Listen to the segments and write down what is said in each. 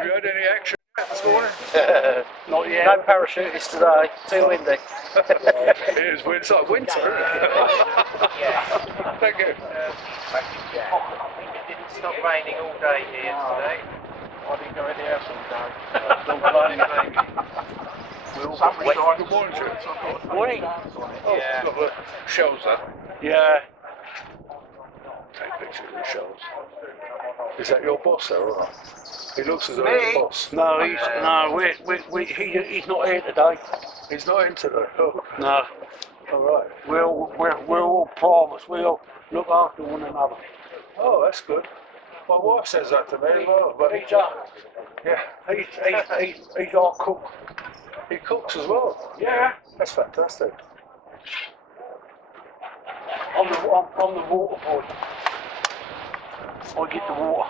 Have you had any action this morning? Not yet. No parachutists today. Too windy. It's like winter, isn't it? Thank you. It didn't stop raining all day here today. I didn't go in the house all day. Good morning to you. Morning. Oh, yeah. Got the shells there. Yeah. Take pictures of the shells. Is that your boss there, or not? He looks as though he's the boss. No, he's not here today. He's not in today. Oh. No. All right. We're all privates. We all look after one another. Oh, that's good. My wife says that to me as well. But He's our cook. he cooks as well. Yeah. That's fantastic. I'm the water boy. I get the water.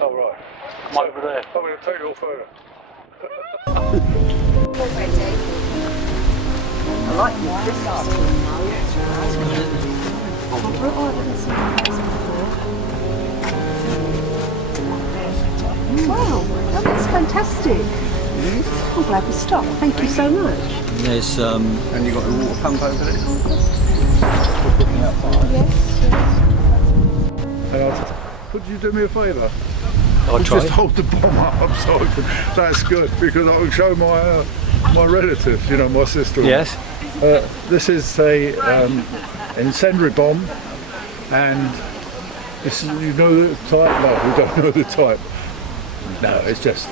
Oh, right. I'm over there. I'm going to take your photo. I like this afternoon now. Wow, that looks fantastic. I'm glad we stopped. Thank you so much. There's and you've got the water pump over there. Yes. Could you do me a favour? I'll try. Just hold the bomb up so I can, that's good, because I can show my relatives, you know, my sister. Yes. This is a incendiary bomb, and this is, you know the type? No, we don't know the type. No, it's just,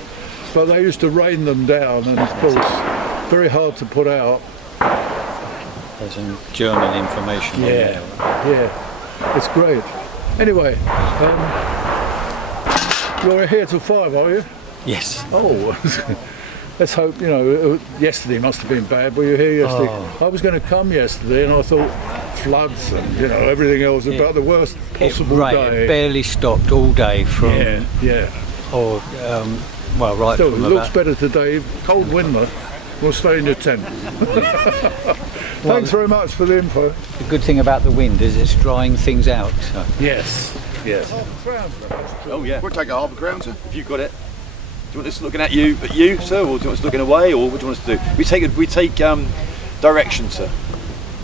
but they used to rain them down, and of course, very hard to put out. There's some German information on there. Yeah, it's great. Anyway, you're here till 5, are you? Yes. Oh, let's hope, you know, yesterday must have been bad. Were you here yesterday? Oh. I was going to come yesterday and I thought floods and, you know, everything else about the worst possible day. It barely stopped all day from, Yeah. or, well, right So it from looks about, better today. Cold winter. We'll stay in your tent. Thanks very much for the info. the good thing about the wind is it's drying things out. So. Yes. Yes. Oh yeah. We'll take a half a crown, sir, if you've got it. Do you want us looking at you, sir, or do you want us looking away, or what do you want us to do? We take direction, sir.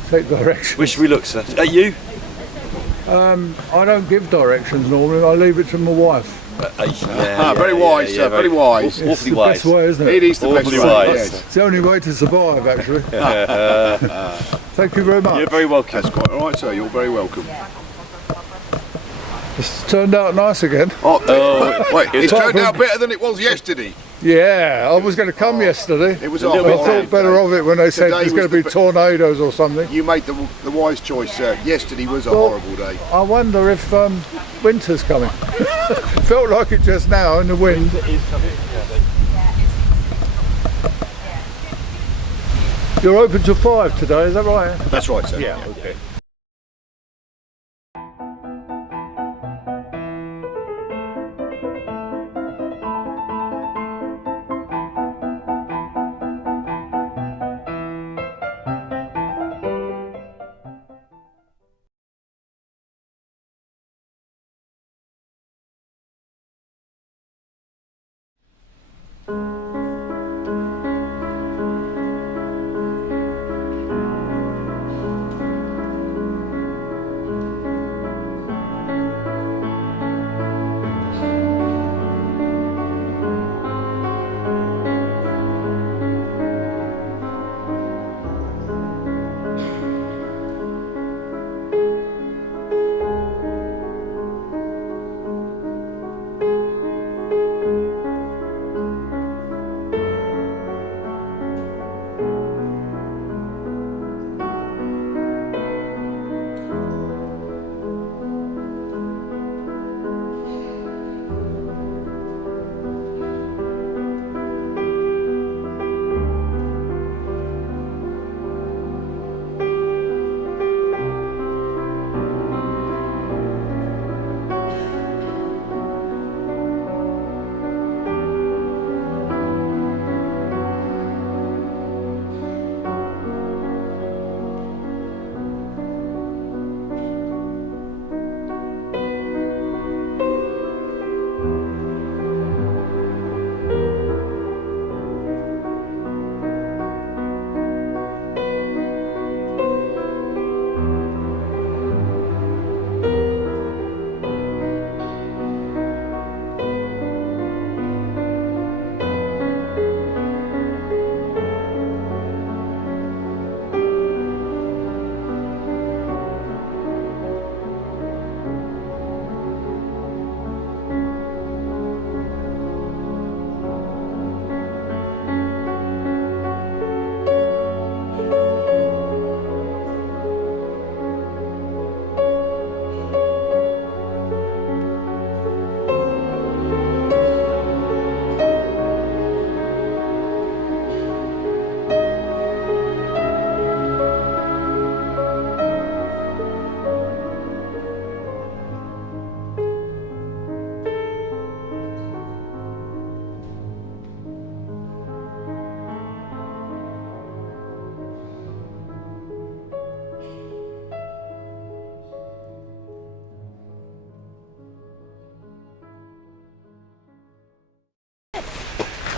Take directions. Where should we look, sir? At you? I don't give directions normally. I leave it to my wife. Very wise, sir. Very wise. It's Awfully the wise. best way, isn't it? It is the best Awfully way. wise. Yes. It's the only way to survive, actually. Thank you very much. You're very welcome. That's quite all right, sir. You're very welcome. It's turned out nice again. Wait, it's turned out better than it was yesterday. Yeah, I was going to come yesterday. It was I thought better of it when they said Today there's going to was be tornadoes or something. You made the wise choice, sir. Yesterday was a horrible day. I wonder if winter's coming. Felt like it just now in the wind. You're open till 5 today, is that right? That's right, sir. Yeah, okay.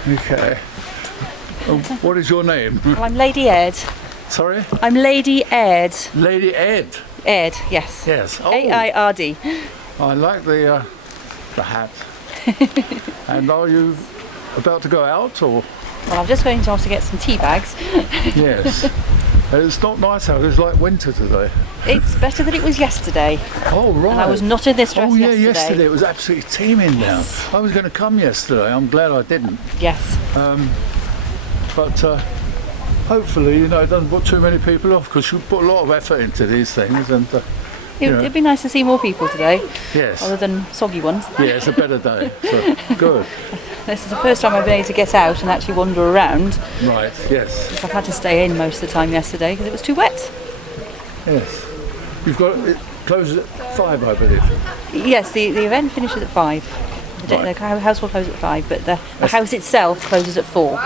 Okay. What is your name? Well, I'm Lady Ed. Sorry? I'm Lady Ed. Lady Ed. Ed, yes. Yes. Oh, A-I-R-D. I like the hat. And are you about to go out or? Well, I'm just going to also get some tea bags. Yes. It's not nice out. It's like winter today. It's better than it was yesterday. Oh, right. And I was not in this dress yesterday. Yesterday it was absolutely teeming down. I was going to come yesterday. I'm glad I didn't. Yes. But hopefully, it doesn't put too many people off because you put a lot of effort into these things. And It'd be nice to see more people today. Yes. Other than soggy ones. Yeah, it's a better day. So, good. This is the first time I've been able to get out and actually wander around. Right, yes. Because I've had to stay in most of the time yesterday because it was too wet. Yes. It closes at 5, I believe. Yes, the event finishes at 5. The house will close at 5, but the house itself closes at 4.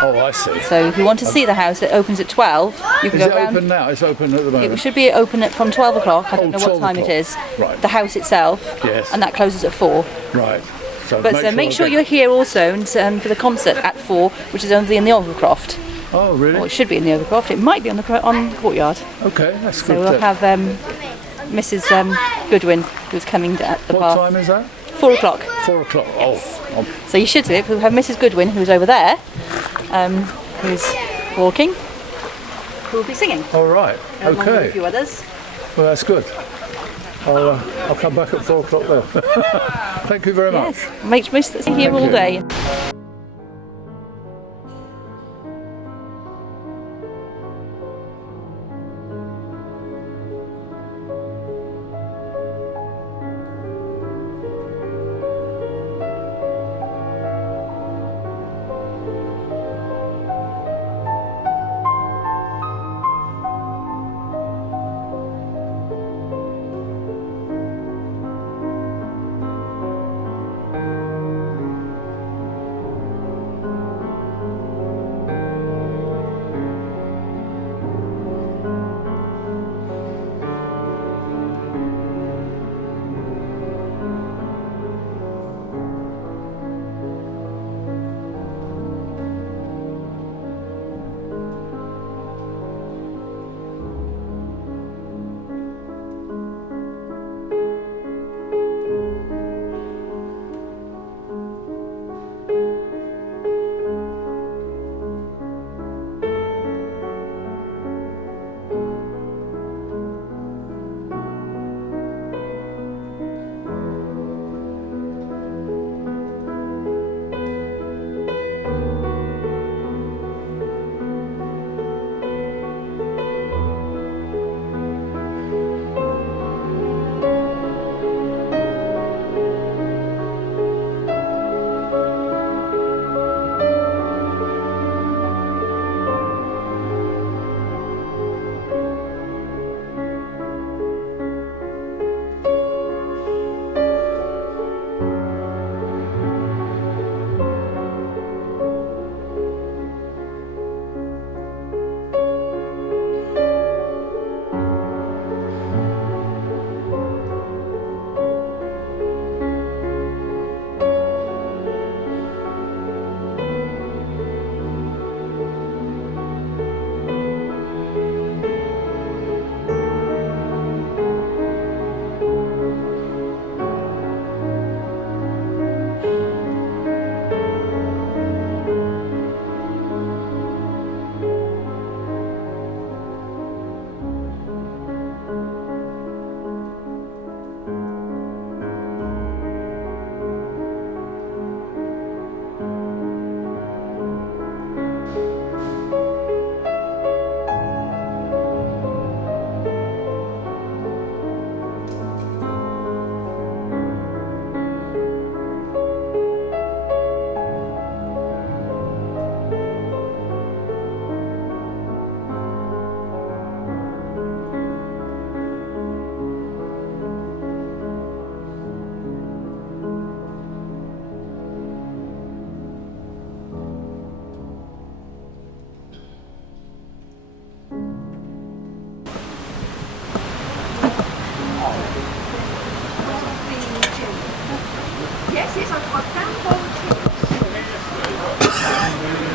Oh, I see. So if you want to see the house, it opens at 12. You can Is go it around. open now? It's open at the moment. It should be open from 12 o'clock. I don't know what 12 time it o'clock. is. Right. The house itself. Yes. And that closes at 4. Right. So But make sure I get- you're here also and, for the concert at 4, which is only in the Overcroft. Oh, really? Or it should be in the Overcroft. It might be on the Courtyard. Okay, that's So good. we'll have Mrs. Goodwin, who's coming at the What path. time is that? 4 o'clock. 4 o'clock. Oh, So you should see it. We'll have Mrs. Goodwin, who's over there, who's walking, who will be singing. all right. Along with a Okay. few others. Well, that's good. I'll come back at 4 o'clock then. Thank you very much. Yes, make most of here all you. day.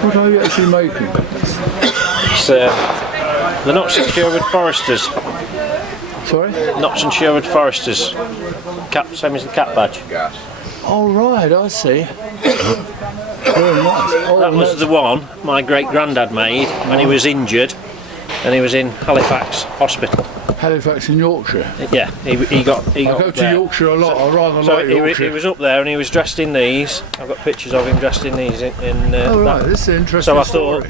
What are you actually making? It's the Notts and Sherwood Foresters. Sorry? Notts and Sherwood Foresters. Cap, same as the cap badge. Oh, right, I see. Very nice. Oh, That was the one my great granddad made when he was injured and he was in Halifax Hospital. Halifax in Yorkshire. Yeah, he got I go to there. Yorkshire a lot. I rather So like he Yorkshire. was up there and he was dressed in these. I've got pictures of him dressed in these Oh, right, that. this is an interesting So I story.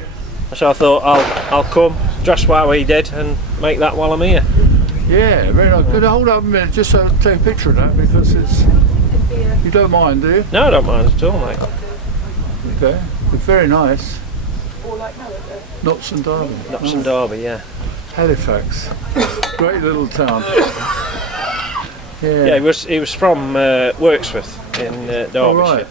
thought I'll come dress how he did and make that while I'm here. Yeah, very nice. Could I hold up a minute just so I can take a picture of that because it's. You don't mind, do you? No, I don't mind at all, mate. Okay. It's very nice. Notts and Derby. Notts and Derby, yeah. Halifax. Great little town. Yeah, he was from Wirksworth in Derbyshire. Oh, right.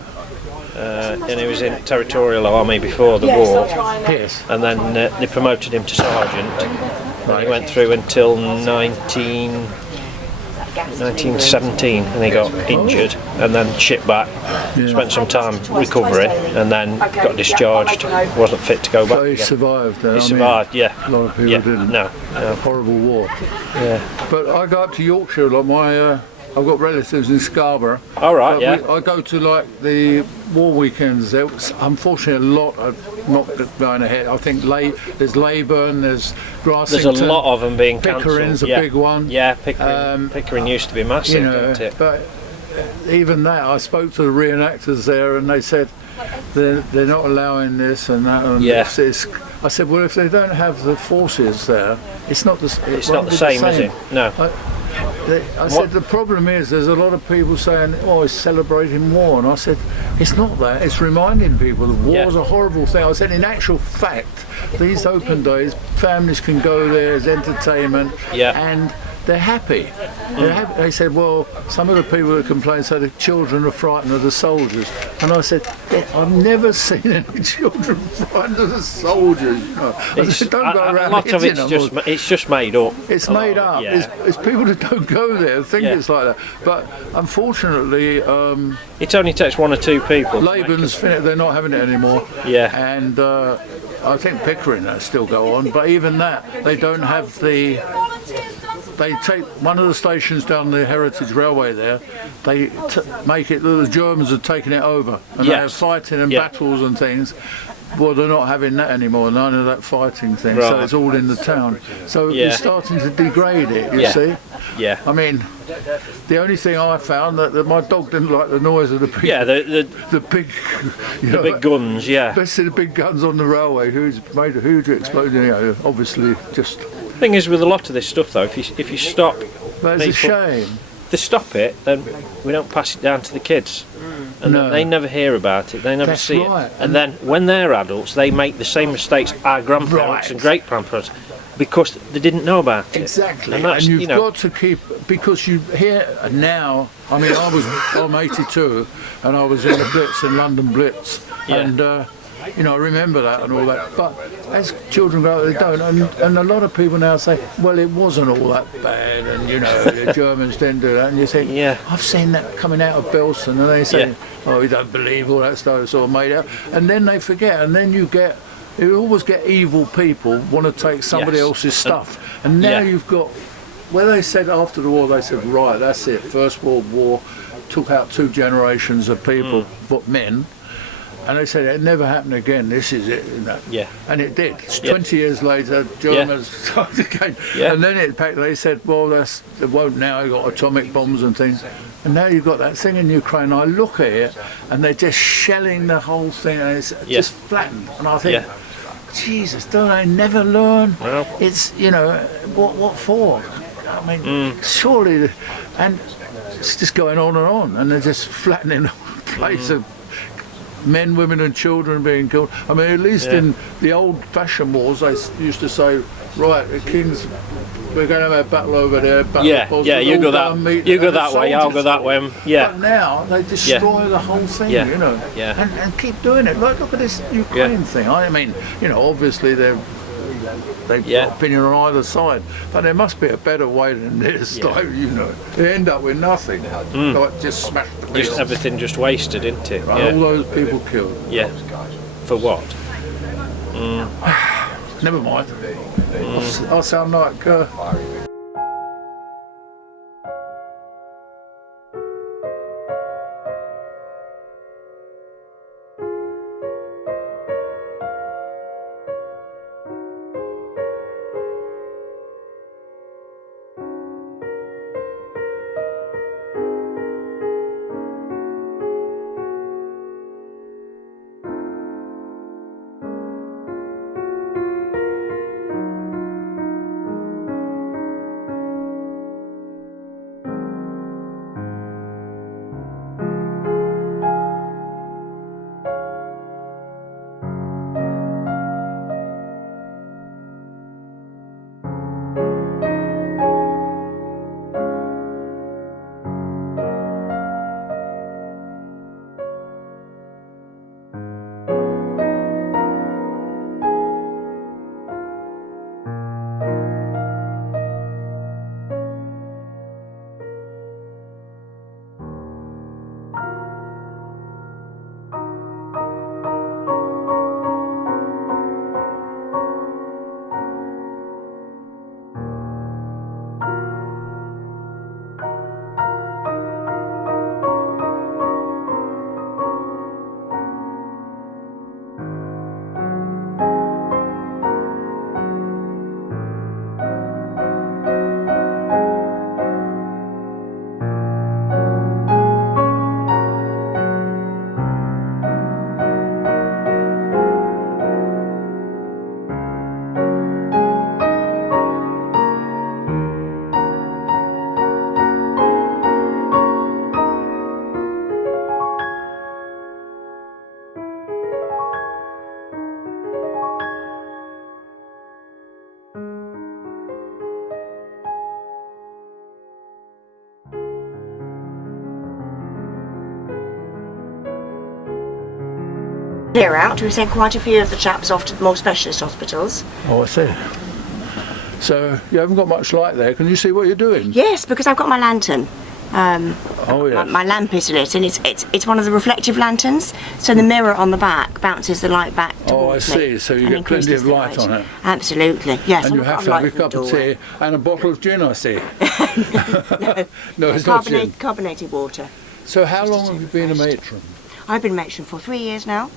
And he was in Territorial Army before the war. Yes. And then they promoted him to sergeant. And he went through until 19 1917, and he got injured and then shipped back. Spent some time recovering, and then got discharged. Wasn't fit to go back So he again. survived then. He survived, yeah. A lot of people Yeah, didn't. no. Horrible war. Yeah. But I go up to Yorkshire, like I've got relatives in Scarborough. All right, But yeah. I go to like the war weekends. There was, unfortunately, a lot are not going ahead. I think there's Leyburn, there's Grassington. There's a lot of them being cancelled. Pickering's a big one. Yeah, Pickering used to be massive, didn't it? But even that, I spoke to the reenactors there, and they said they're not allowing this and that. And Yeah. I said, well, if they don't have the forces there, it's not the It's not the same, is it? No. I said the problem is there's a lot of people saying, oh, it's celebrating war, and I said it's not that, it's reminding people that war's a horrible thing. I said in actual fact these open days families can go there as entertainment and they're happy. They said, well, some of the people that complain say the children are frightened of the soldiers, and I said I've never seen any children frightened of the soldiers. You know? I said, don't go around a lot of hitting them. it's just made up. It's made up. Yeah. It's people that don't go there think it's like that. But unfortunately, it only takes one or two people. Leyburn's finished. They're not having it anymore. Yeah. And I think Pickering still go on, but even that, they don't have the. They take one of the stations down the Heritage Railway there. They make it that the Germans are taking it over, and they're fighting and battles and things. Well, they're not having that anymore. None of that fighting thing. So it's all in the town. So you're starting to degrade it. You see. Yeah. I mean, the only thing I found that my dog didn't like the noise of the big. Yeah. The big. big guns. Yeah. Especially the big guns on the railway, who's made a huge explosion. You know, obviously, just. Thing is with a lot of this stuff though, if you stop, But it's a shame. They stop it, then we don't pass it down to the kids, and then they never hear about it, they never see it, and then when they're adults, they make the same mistakes our grandparents and great grandparents because they didn't know about it. Exactly, and, that's, you've got to keep, because you hear now. I mean, I'm 82, and I was in the Blitz, in London Blitz, and. You know, I remember that and all that, but as children grow up, they don't, and a lot of people now say, well, it wasn't all that bad, and you know, the Germans didn't do that, and you think, I've seen that coming out of Belsen, and they say, oh, we don't believe all that stuff, it's all made up, and then they forget, and then you always get evil people want to take somebody else's stuff, and now you've got, where they said after the war, they said, right, that's it, First World War took out 2 generations of people, but men. And they said it never happened again. This is it. And it did. 20 years later, Germans started again. And then they said, well, it won't now. You've got atomic bombs and things. And now you've got that thing in Ukraine. I look at it, and they're just shelling the whole thing, and it's just flattened. And I think, Jesus, don't they never learn? Well, it's, you know, what for? I mean, surely, and it's just going on, and they're just flattening the place of men, women and children being killed. I mean, at least in the old-fashioned wars, they used to say, right, the king's, we're going to have a battle over there. You go that way, I'll go that way. But now they destroy the whole thing, you know, and keep doing it. Look at this Ukraine thing. I mean, you know, obviously they've got opinion on either side, but there must be a better way than this. Like, you know, they end up with nothing. Like just smash the wheels. Just everything just wasted, isn't it? All those people killed. Yeah. For what? Never mind. I sound like. clear out. We sent quite a few of the chaps off to more specialist hospitals. Oh, I see. So you haven't got much light there. Can you see what you're doing? Yes, because I've got my lantern. Oh yeah. My lamp is lit, and it's one of the reflective lanterns. So the mirror on the back bounces the light back towards me. Oh, I see. So you and get plenty increases of the light on it. Absolutely, yes. And you I've got have to light have a from the cup of doorway. tea and a bottle of gin, I see. No, it's not gin. Carbonated water. So how long have you been a matron? I've been matron for 3 years now.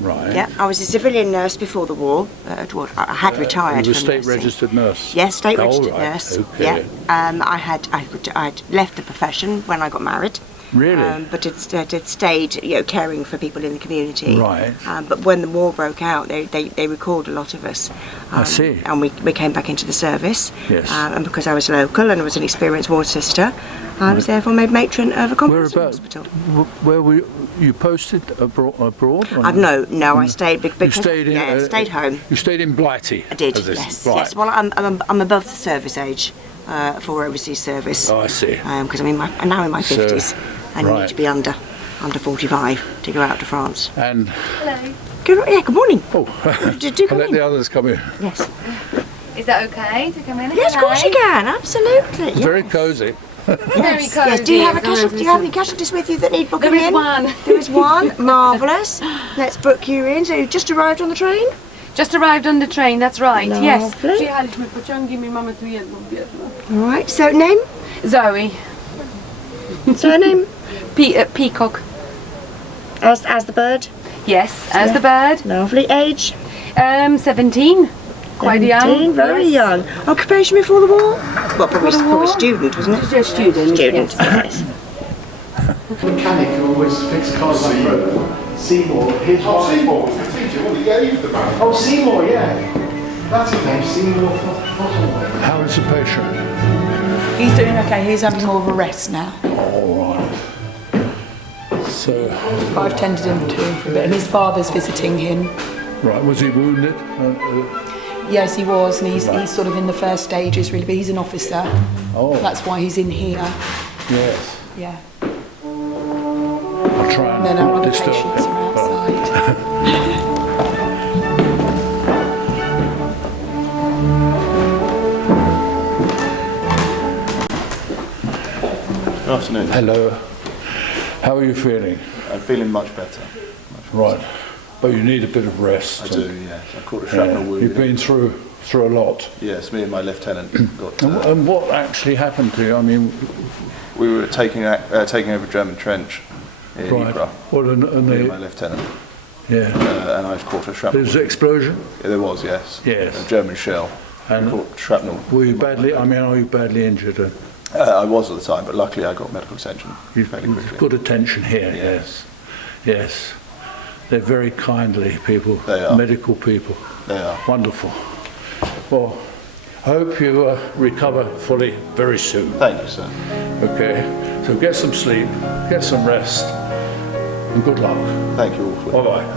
Right. Yeah, I was a civilian nurse before the war. I had retired. You were a from state nursing. registered nurse? Yes, state Oh, registered right. nurse. Okay. Yeah. I'd left the profession when I got married. Really? But it stayed, caring for people in the community. Right. But when the war broke out, they recalled a lot of us. I see. And we came back into the service. Yes. And because I was local and I was an experienced ward sister, I was therefore made matron of a comprehensive hospital. Where were you posted abroad? Or No, I stayed because you stayed in, stayed home. You stayed in Blighty. I did. as this- Yes. Right. Yes. Well, I'm above the service age for overseas service. Oh, I see. Because I'm now in my 50s. I right. need to be under 45 to go out to France. And Good morning. oh, Do I'll come let in. the others come in. Yes. Is that okay to come in? Yes, of course you can. Absolutely. It's very cosy. Very Yes. cosy. Yes. Do you have any casualties with you that need booking There is in? one. There is one. Marvellous. Let's book you in. So you just arrived on the train? Just arrived on the train, that's right. Yes. Lovely. Przyjechaliśmy pociągiem i mamy tu jedną biedną. All right. So name? Zoe. Surname? Peacock. As the bird? Yes, as the bird. Lovely. Age? 17. Quite 17, young. very yes. young. Occupation before the war? Well, probably student, wasn't it? Just student. Student, Yes. yes. Mechanic who always fix cars on the road. Seymour, his wife. Seymour was the teacher, wasn't he? Yeah, he was the man. Oh, Seymour, yeah. That's his name, Seymour Fosselway. How is the patient? He's doing okay, he's having more of a rest now. All right. So, I've tended him to him for a bit, and his father's visiting him. right, was he wounded? Yes, he was, and he's sort of in the first stages really, but he's an officer. Oh. That's why he's in here. Yes. Yeah. I'll try And then our and other disturb patients him. are outside. Good afternoon. Hello. How are you feeling? I'm feeling much better. Right. But you need a bit of rest. I do, yes. I caught a shrapnel wound. You've been through a lot. Yes, me and my lieutenant got... And what actually happened to you? I mean, we were taking over German trench in right. Ypres. What Me and my lieutenant. Yeah. And I caught a shrapnel. There was an explosion? Yeah, there was, yes. Yes. A German shell. And caught shrapnel. Were you badly? I mean, are you badly injured? I was at the time, but luckily I got medical attention fairly quickly. Good attention here. Yes. Yes. They're very kindly people. They are. Medical people. They are. Wonderful. Well, I hope you recover fully very soon. Thank you, sir. Okay. So get some sleep, get some rest, and good luck. Thank you all. Bye-bye.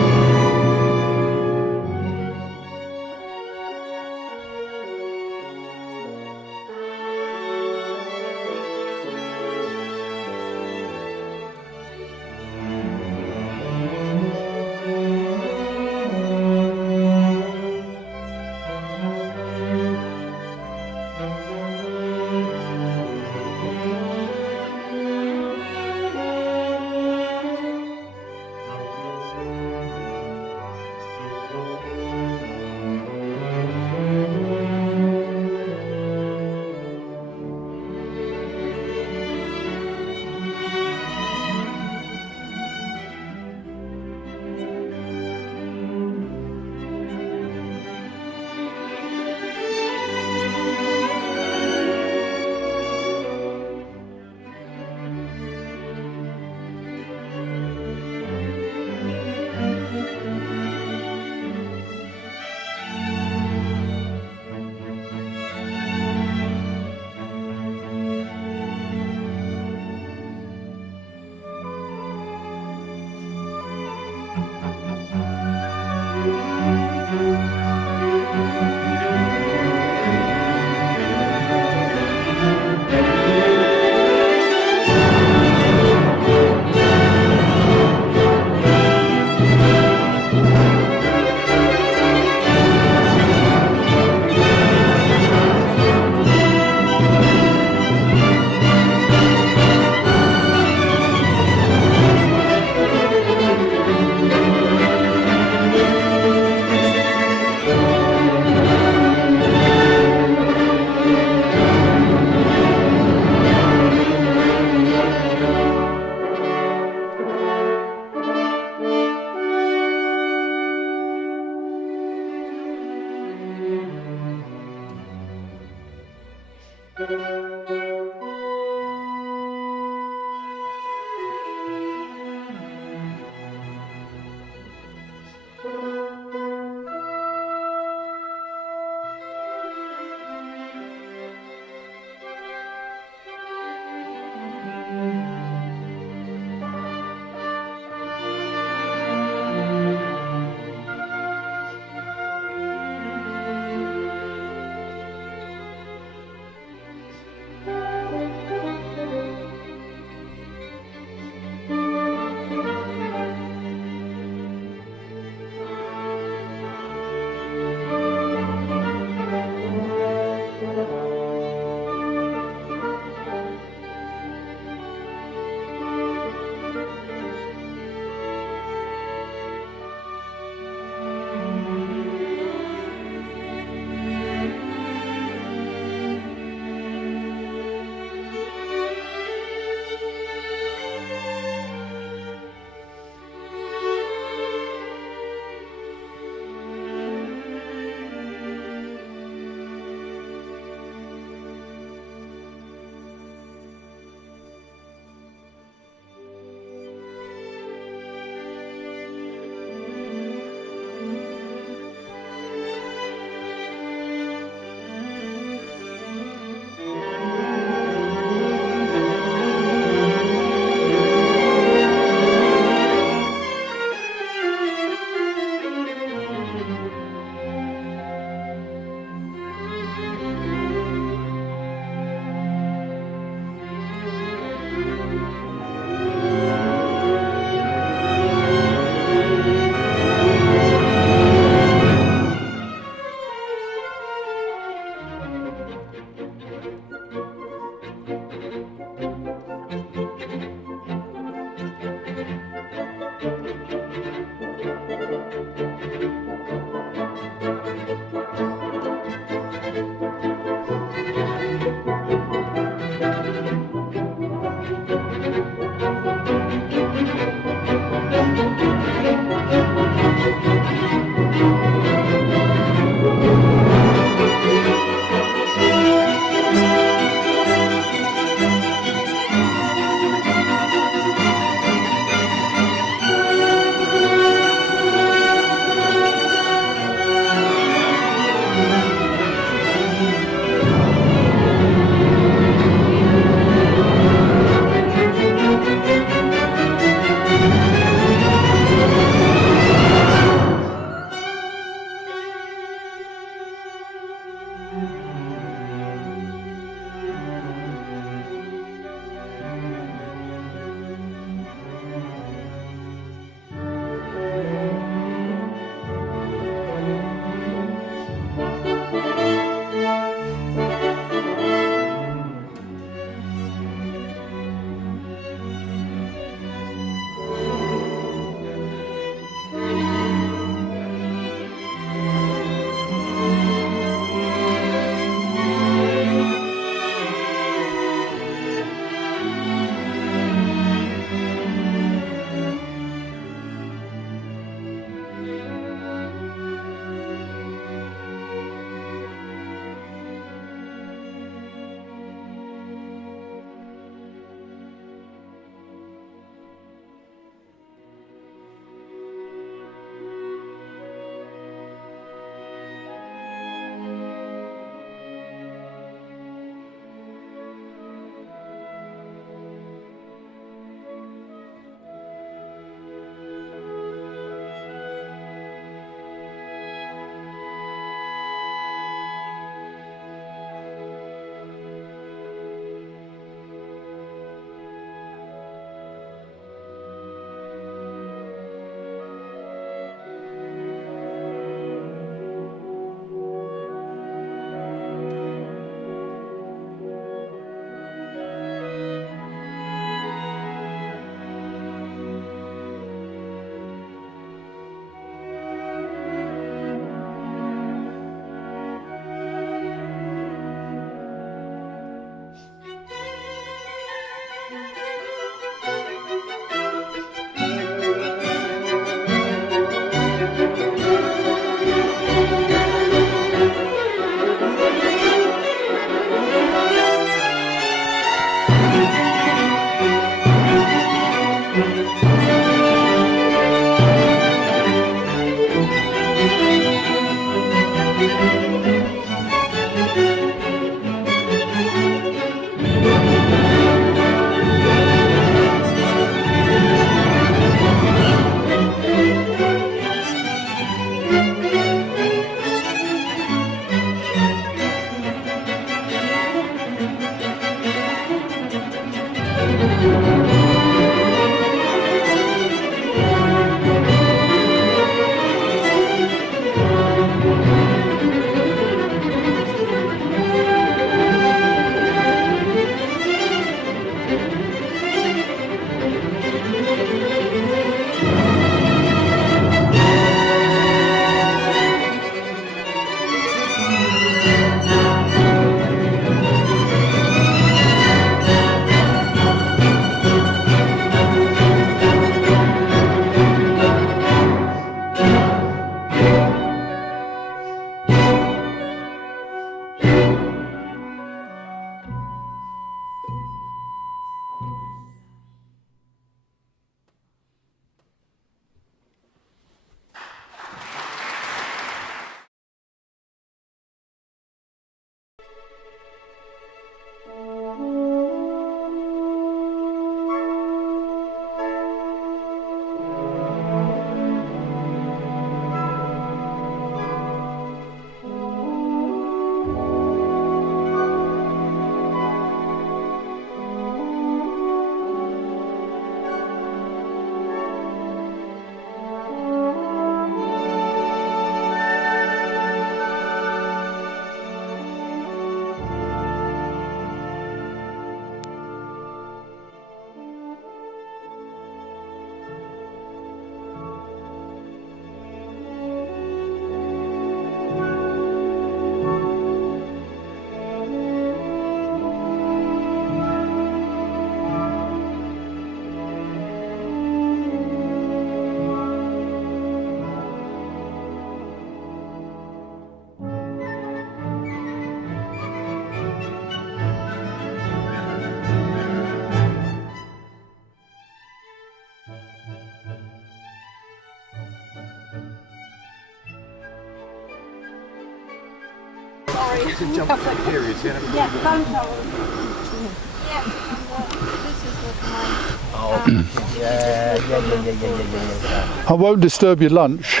I won't disturb your lunch.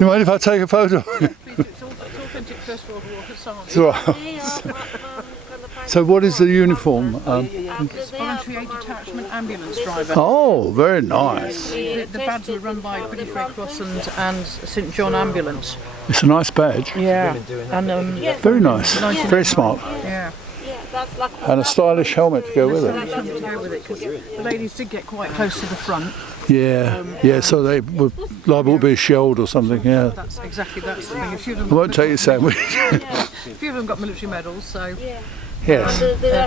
You mind if I take a photo? It's all right. So what is the uniform? Voluntary Aid Detachment ambulance driver. Oh, very nice. The badges were run by British Red Cross and St John Ambulance. It's a nice badge. Yeah, and very nice, very smart. Yeah. And a stylish helmet to go with it. Because the ladies did get quite close to the front. Yeah, yeah. So they were liable to be shelled or something. Yeah. That's exactly the thing. A few of them I won't take your sandwich. A few of them got military medals, so. Yes.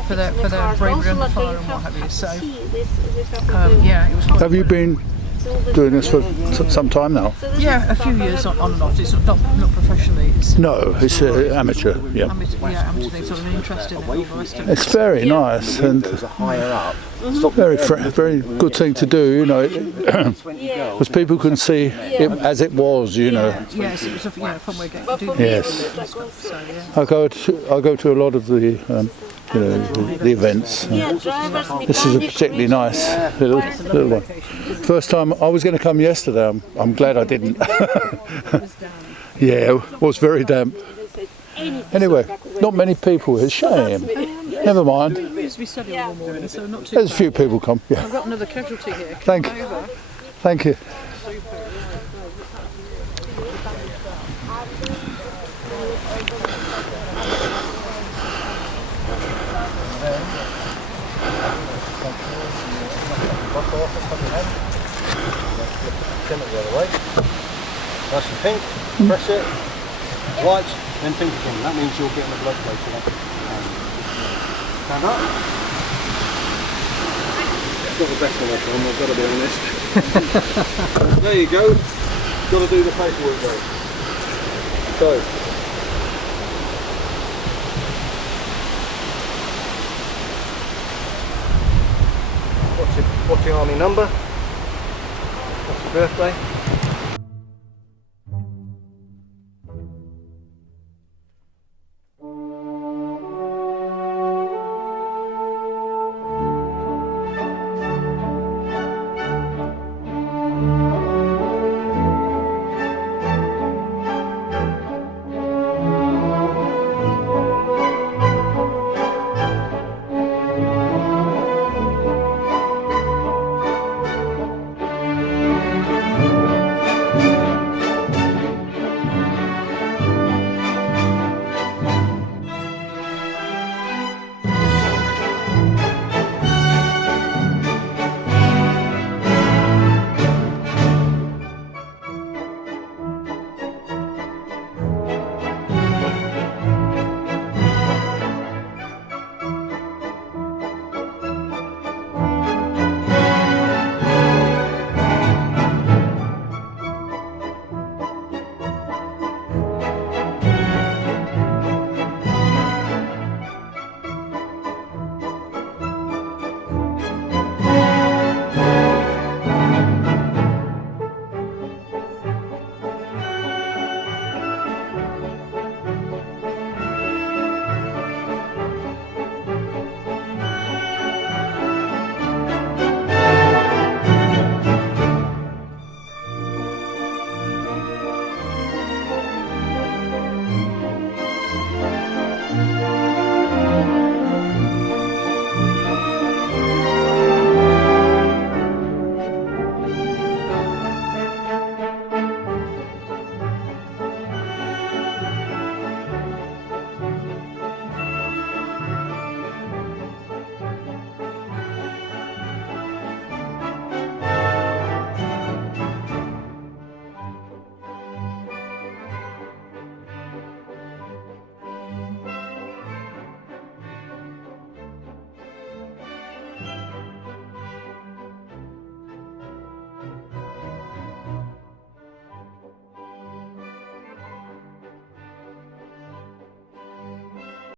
For their bravery under fire and what have you. So, yeah, it was quite. Have you been doing this for some time now? Yeah, a few years on and off. It's not professionally. It's no, it's amateur. Yeah. Amateur thing, sort of an interest in it. All the rest of it. It's very nice and very good thing to do. You know, because people can see it as it was. You know. Yes, it was a fun way of getting to do yes. So, yeah. I go to a lot of the. The events. This is a particularly nice little one. First time I was going to come yesterday. I'm glad I didn't. Yeah, it was very damp. Anyway, not many people. It's a shame. Never mind. There's a few people come. Yeah. I've got another casualty here. Thank you. Thank you. Nice and pink, press it, white, then pink again. That means you're getting the blood flow to that. Stand up. It's not the best one I've done, I've got to be honest. There you go. Got to do the paperwork though. So. What's your army number? What's your birthday?